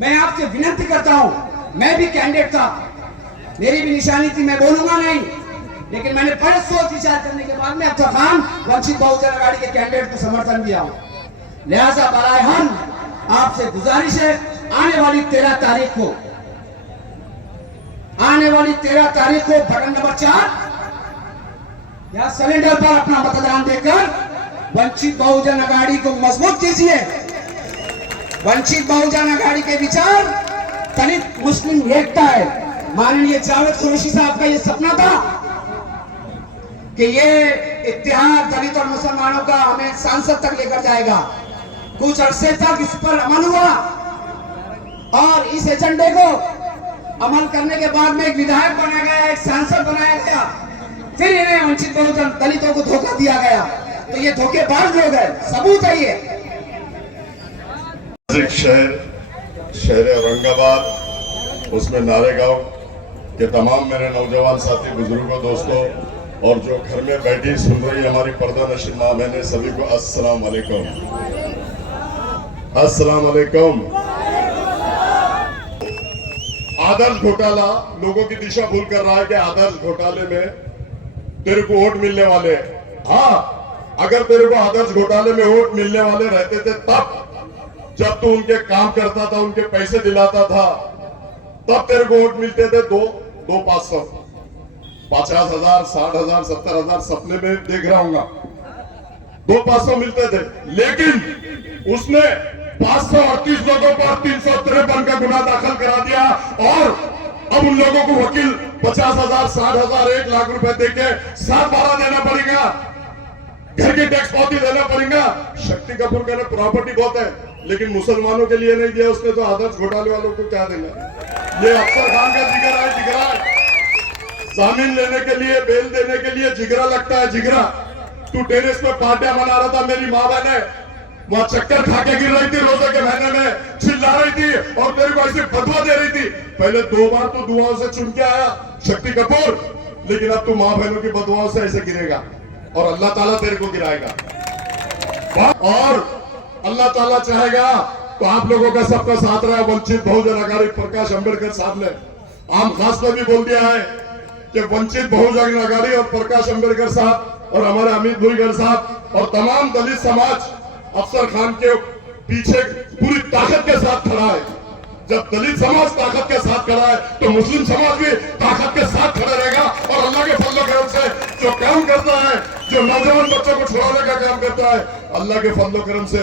मैं आपसे विनती करता हूं, मैं भी कैंडिडेट था, मेरी भी निशानी थी, मैं बोलूंगा नहीं, लेकिन मैंने बड़े सोच विचार करने के बाद में अख्तर खान वंचित बहुजन आघाड़ी के कैंडिडेट को समर्थन दिया हूं। लिहाजा बराए हम आपसे गुजारिश है, आने वाली 13 तारीख को बटन नंबर 4 या सिलेंडर पर अपना मतदान देकर वंचित बहुजन आघाड़ी को मजबूत कीजिए। वंचित बहुजन आघाड़ी के विचार दलित मुस्लिम एकता है। माननीय जावेद कुरैशी साहब का ये सपना था कि ये इत्तेहाद दलित और मुसलमानों का हमें सांसद तक लेकर जाएगा। कुछ अरसे तक इस पर अमल हुआ और इस एजेंडे को अमल करने के बाद में एक विधायक बनाया गया, एक सांसद बनाया गया, फिर इन्हें वंचित बहुजन दलितों को धोखा दिया गया। तो ये धोखेबाज लोग हैं, सबूत है ये। शहर औरंगाबाद, उसमें नारेगांव के तमाम मेरे नौजवान साथी, बुजुर्गों, दोस्तों और जो घर में बैठी सुन रही हमारी पर्दा नशीन माँ बहने, सभी को अस्सलाम वालेकुम। अस्सलाम वालेकुम। आदर्श घोटाला लोगों की दिशा भूल कर रहा है कि आदर्श घोटाले में तेरे को वोट मिलने वाले। हाँ, अगर तेरे को आदर्श घोटाले में वोट मिलने वाले रहते थे तब, जब तू उनके काम करता था, उनके पैसे दिलाता था, तब तेरे को वोट मिलते थे 500, 50,000, 60,000, 70,000 सपने में देख रहा हूँ, 500 मिलते थे। लेकिन उसने 538 लोगों पर 353 का गुना दाखिल करा दिया और अब उन लोगों को वकील 50,000, 60,000, 1 लाख रुपए देके 7/12 देना पड़ेगा, घर के टैक्स पावती देना पड़ेगा। शक्ति कपूर का प्रॉपर्टी बहुत है, लेकिन मुसलमानों के लिए नहीं दिया उसने, तो आदर्श घोटाले वालों को क्या देगा? ये अख्तर खान का जिगरा है, जिगरा। जामीन लेने के लिए, बेल देने के लिए जिगरा लगता है, जिगरा। तू टेरेस पे पार्टियां मना रहा था, मेरी माँ बहने वहां चक्कर खा के गिर रही थी, रोजे के महीने में चिल्ला रही थी और तेरे को ऐसी बदवा दे रही थी। पहले 2 बार तो दुआओं से चुन के आया शक्ति कपूर, लेकिन अब तू माँ बहनों की बदवाओं से ऐसे गिरेगा और अल्लाह ताला तेरे को गिराएगा। और अल्लाह ताला चाहेगा तो आप लोगों का सबका साथ रहा। वंचित बहुजन आघाड़ी प्रकाश अंबेडकर साहब ने आम खास में भी बोल दिया है कि वंचित बहुजन आघाड़ी और प्रकाश अंबेडकर साहब और हमारे अमित भुईगढ़ साहब और तमाम दलित समाज अफसर खान के पीछे पूरी ताकत के साथ खड़ा है। जब दलित समाज ताकत के साथ खड़ा है तो मुस्लिम समाज भी ताकत के साथ खड़ा रहेगा। और अल्लाह के फजल करम से जो काम करता है, जो नौजवान बच्चों को छुड़ाने का काम करता है, अल्लाह के फजल करम से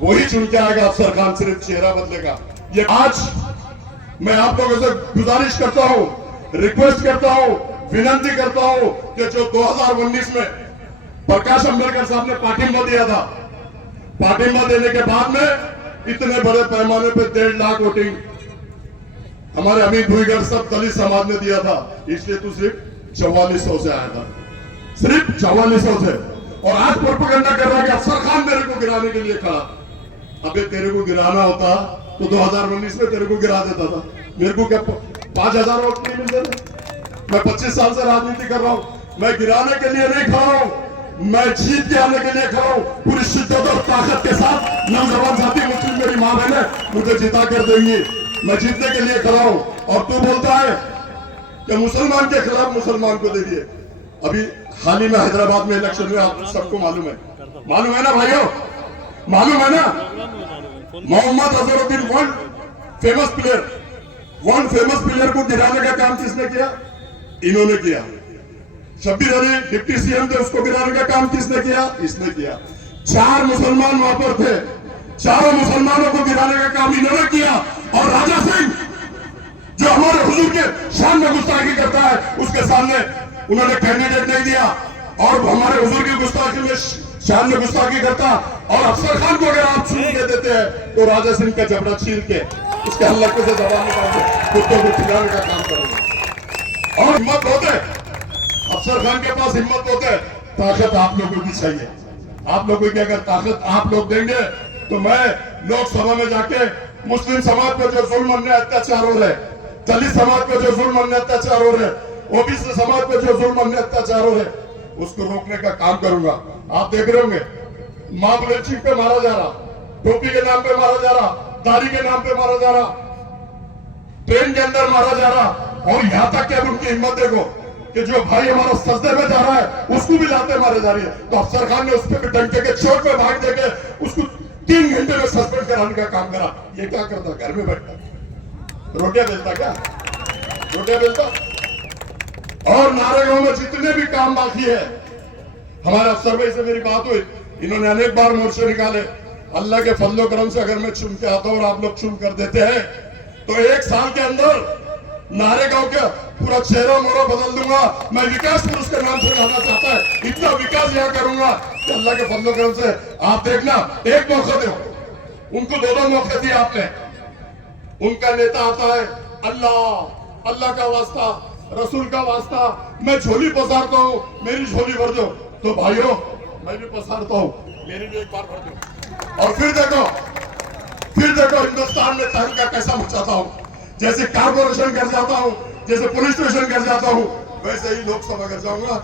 वही चुन के आएगा अफसर खान, सिर्फ चेहरा बदलेगा। ये आज मैं आप लोगों से गुजारिश करता हूँ, रिक्वेस्ट करता हूँ, विनती करता हूँ कि जो 2019 में प्रकाश अंबेडकर साहब ने पाठिंबा दिया था, पाठिंबा देने के बाद में इतने बड़े पैमाने पे 1.5 लाख वोटिंग हमारे अमित भुईगढ़ सब दलित समाज ने दिया था, इसलिए तू सिर्फ 4400 से आया था, सिर्फ 4400 से। और आज प्रोपेगेंडा कर रहा है कि अफसर खान मेरे को गिराने के लिए खड़ा। अबे तेरे को गिराना होता तो 2019 में तेरे को गिरा देता था। मेरे को क्या 5,000 वोट नहीं मिलते थे? मैं 25 साल से राजनीति कर रहा हूँ, मैं गिराने के लिए नहीं खड़ा हूँ, मैं जीत के आने के लिए खड़ा हूँ। पूरी शिद्दत और ताकत के साथ नौजवान साथी, मुस्लिम मेरी माँ बहने मुझे जिता कर देंगी, मैं जीतने के लिए खड़ा हूँ। और तू बोलता है कि मुसलमान के खिलाफ मुसलमान को दे दिए। अभी हाल ही में हैदराबाद में इलेक्शन में आप सबको मालूम है ना भाइयों, मालूम है ना? Mohammad Azharuddin one famous player को गिराने का काम किसने किया? इन्होंने किया। शब्बीर अली डिप्टी सीएम थे, उसको गिराने का काम किसने किया? इसने किया। 4 मुसलमान वहां पर थे, चारों मुसलमानों को गिराने का काम इन्होंने किया। और राजा सिंह जो हमारे हुजूर के शान में गुस्ताखी करता है, उसके सामने उन्होंने कैंडिडेट नहीं दिया और हमारे हुजूर की गुस्ताखी में शान में गुस्ताखी करता। और अफसर खान को अगर आप छूट के देते हैं तो राजा सिंह का जबड़ा छील के उसके हल्के से जबान निकाल के कुत्तों को खिलाने का काम करेंगे। और हिम्मत होते अफसर खान के पास, हिम्मत होते, ताकत आप लोगों की चाहिए। आप लोगों की अगर ताकत आप लोग देंगे तो मैं लोकसभा में जाके मुस्लिम समाज पर जो जुल्म अन्याय अत्याचार हो रहे, दलित समाज पे जो जुल्म अन्य अत्याचार हो रहे, ओबीसी समाज पे जो जुल्म अन्य अत्याचार हो रहे, उसको रोकने का काम करूंगा। आप देख रहे होंगे मां बुलेचिंग पे मारा जा रहा, टोपी के नाम पे मारा जा रहा, दाढ़ी के नाम पे मारा जा रहा, ट्रेन के अंदर मारा जा रहा, और यहां तक कि अब उनकी हिम्मत देखो कि जो भाई हमारा सजदे में जा रहा है उसको भी लाते मारे जा रही है। तो अफसर खान ने उस पर डंके के चोट पे भाग देके उसको 3 घंटे में सस्पेंड कराने का काम करा। ये क्या करता, घर में बैठता रोटियां बेलता, क्या रोटियां बेलता। और नारेगांव में जितने भी काम बाकी है, हमारे अफसर भाई से मेरी बात हुई, इन्होंने अनेक बार मोर्चे निकाले। अल्लाह के फजलो करम से अगर मैं चुन के आता हूं और आप लोग चुन कर देते हैं तो 1 साल के अंदर नारेगांव का पूरा चेहरा मोहरा बदल दूंगा। मैं विकास पुरुष के नाम से जाना चाहता है, इतना विकास यहाँ करूंगा कि अल्लाह के फजलो करम से आप देखना। एक मौका दो उनको, 2 मौके दिए आपने। उनका नेता आता है, अल्लाह अल्लाह का वास्ता, रसूल का वास्ता, मैं झोली पसारता हूँ, मेरी झोली भर दो। तो भाइयों मैं भी पसारता हूँ, मेरी भी एक बार भर दो। और फिर देखो हिंदुस्तान में तहलका कैसा मचाता हूँ। जैसे कारपोरेशन कर जाता हूँ, जैसे पुलिस स्टेशन कर जाता हूँ, वैसे ही लोकसभा कर जाऊंगा।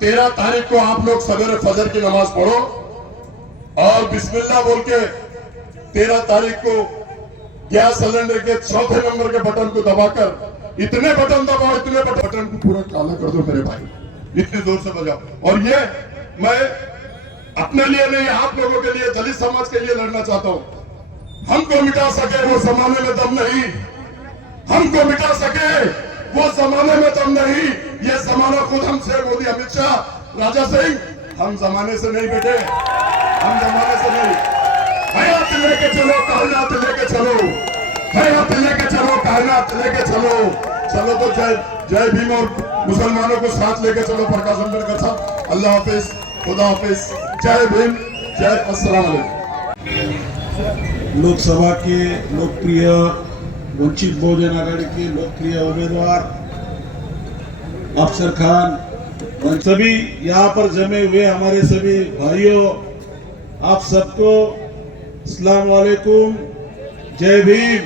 13 तारीख को आप लोग सवेरे फजर की नमाज पढ़ो और बिस्मिल्लाह बोल के 13 तारीख को गैस सिलेंडर के 4थे नंबर के बटन को दबाकर, इतने बटन दबाओ, इतने बटन को पूरा काला कर दो मेरे भाई, इतनी जोर से बजाओ। और ये मैं अपने लिए नहीं, आप लोगों के लिए, दलित समाज के लिए लड़ना चाहता हूँ। हमको मिटा सके वो जमाने में दम नहीं, हमको मिटा सके वो जमाने में दम नहीं। ये जमाना खुद हमसे, मोदी, अमित शाह, राजा सिंह, हम जमाने से नहीं बेटे, हम जमाने से नहीं। हयात लेके चलो, कायनात लेके चलो, हयात लेके चलो, कायनात लेके चलो। चलो तो जय भीम और मुसलमानों को साथ लेके चलो प्रकाश अम्बेडकर साहब। अल्लाह हाफिज, खुदा हाफिज, जय भीम, जय अस्सलाम वालेकुम। लोकसभा के लोकप्रिय वंचित बहुजन आघाड़ी के लोकप्रिय उम्मीदवार अफसर खान, सभी यहाँ पर जमे हुए हमारे सभी भाइयों, आप सबको अस्सलाम वालेकुम, जय भीम।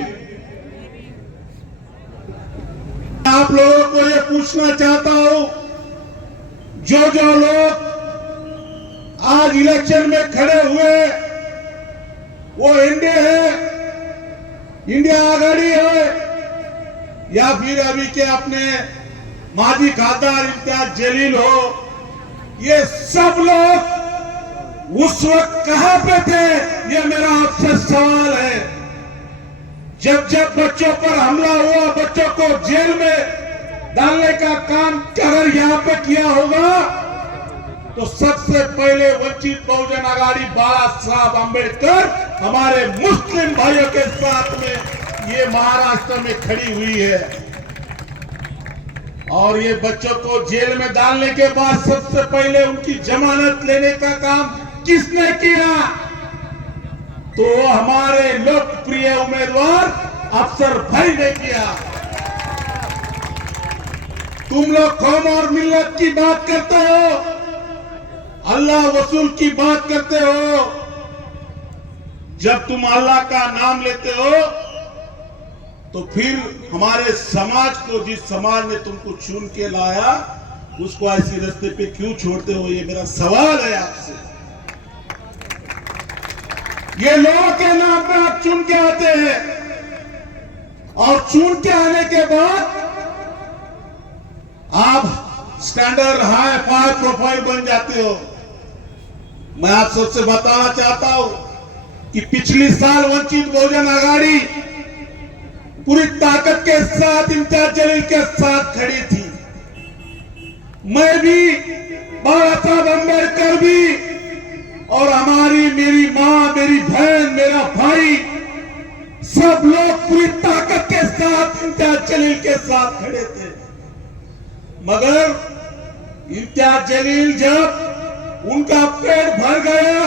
आप लोगों को ये पूछना चाहता हूं, जो लोग आज इलेक्शन में खड़े हुए वो एनडीए है, इंडिया आघाड़ी है, या फिर अभी के अपने माजी खासदार इम्तियाज जलील हो, ये सब लोग उस वक्त कहां पे थे? ये मेरा आपसे सवाल है। जब बच्चों पर हमला हुआ, बच्चों को जेल में डालने का काम अगर यहाँ पे किया होगा तो सबसे पहले वंचित बहुजन आघाड़ी बाबा साहब अम्बेडकर हमारे मुस्लिम भाइयों के साथ में ये महाराष्ट्र में खड़ी हुई है। और ये बच्चों को जेल में डालने के बाद सबसे पहले उनकी जमानत लेने का काम किसने किया? तो हमारे लोकप्रिय उम्मीदवार अफसर भाई ने किया। तुम लोग कौम और मिल्लत की बात करते हो, अल्लाह वसूल की बात करते हो। जब तुम अल्लाह का नाम लेते हो तो फिर हमारे समाज को, जिस समाज ने तुमको चुन के लाया, उसको ऐसे रास्ते पे क्यों छोड़ते हो? ये मेरा सवाल है आपसे। ये लोगों के नाम पे आप चुन के आते हैं और चुन के आने के बाद आप स्टैंडर्ड हाई फाई प्रोफाइल बन जाते हो। मैं आप सबसे बताना चाहता हूं कि पिछली साल वंचित बहुजन आघाड़ी पूरी ताकत के साथ इम्तियाज जलील के साथ खड़ी थी। मैं भी, बाबा साहब अम्बेडकर भी, और हमारी, मेरी मां, मेरी बहन, मेरा भाई, सब लोग पूरी ताकत के साथ इम्तियाज जलील के साथ खड़े थे। मगर इम्तियाज जलील जब उनका पेट भर गया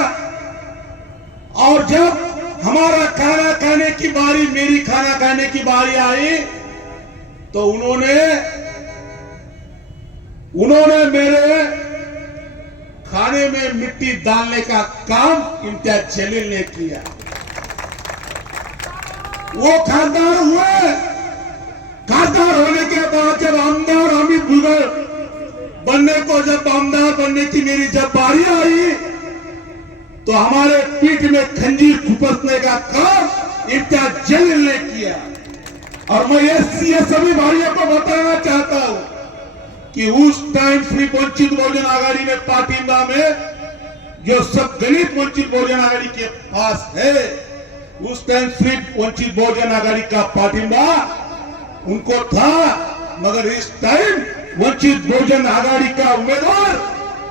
और जब हमारा खाना खाने की बारी, मेरी खाना खाने की बारी आई, तो उन्होंने मेरे खाने में मिट्टी डालने का काम इम्तियाज जलील ने किया। वो खासदार हुए खासदार होने के बाद जब आमदार हामिद भुइगल बनने को, जब आमदार बनने की मेरी जब बारी आई, तो हमारे पीठ में खंजीर खुपसने का काम इम्तियाज जलील ने किया। और मैं ये सभी भाइयों को बताना चाहता हूं कि उस टाइम श्री वंचित बहुजन आघाड़ी ने पाटिंबा में जो सब गणित वंचित बहुजन आघाड़ी के पास है, उस टाइम श्री वंचित बहुजन आघाड़ी का पाटिंबा उनको था, मगर इस टाइम वंचित बहुजन आघाड़ी का उम्मीदवार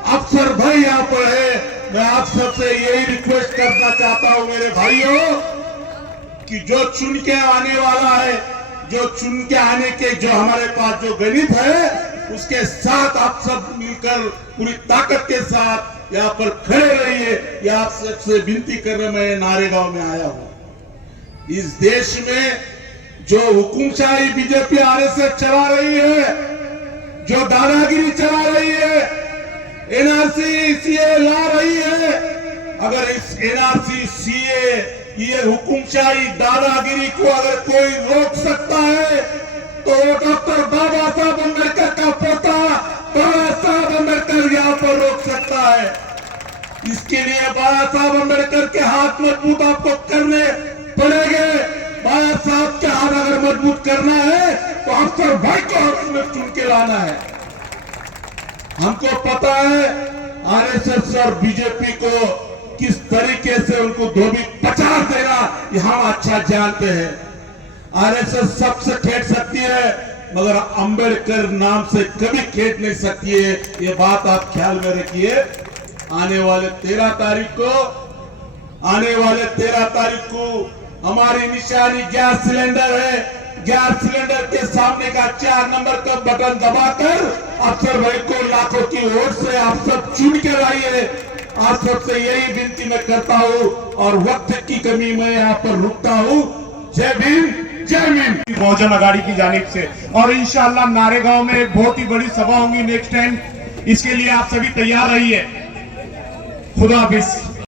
अफसर भाई यहाँ पर है। मैं आप सबसे यही रिक्वेस्ट करना चाहता हूं मेरे भाइयों कि जो चुन के आने वाला है, जो चुन के आने के जो हमारे पास जो गणित है, उसके साथ आप सब मिलकर पूरी ताकत के साथ यहाँ पर खड़े रहिए। ये आप सबसे विनती करने मैं नारेगांव में आया हूं। इस देश में जो हुकुमशाही बीजेपी आरएसएस चला रही है, जो दादागिरी चला रही है, एनआरसी सीए ला रही है, अगर इस एनआरसी सीए ये हुकुमशाही दादागिरी को अगर कोई रोक सकता है तो डॉक्टर बाबा साहब अम्बेडकर का पोता बाबा साहब अम्बेडकर यहाँ पर रोक सकता है। इसके लिए बाबा साहब अम्बेडकर के हाथ मजबूत आपको करने पड़ेंगे। बाबा साहब के हाथ अगर मजबूत करना है तो अफसर भाई को हाथ में चुन के लाना है। हमको पता है आरएसएस और बीजेपी को किस तरीके से उनको धोबी पचास देना, ये हम अच्छा जानते हैं। आरएसएस सबसे खेल सकती है, मगर अंबेडकर नाम से कभी खेल नहीं सकती है। ये बात आप ख्याल में रखिए। आने वाले 13 तारीख को हमारी निशानी गैस सिलेंडर है। गैस सिलेंडर के सामने का 4 नंबर का बटन दबाकर अफसर भाई को लाखों की वोट से आप सब चुन के लाइए। आप सबसे यही विनती मैं करता हूँ और वक्त की कमी में यहाँ पर रुकता हूँ। जय भीम, जय भीम। बहुजन आघाड़ी की जानिब से और इंशाअल्लाह नारेगांव में एक बहुत ही बड़ी सभा होगी नेक्स्ट टाइम। इसके लिए आप सभी तैयार रहिए। खुदा हाफिज।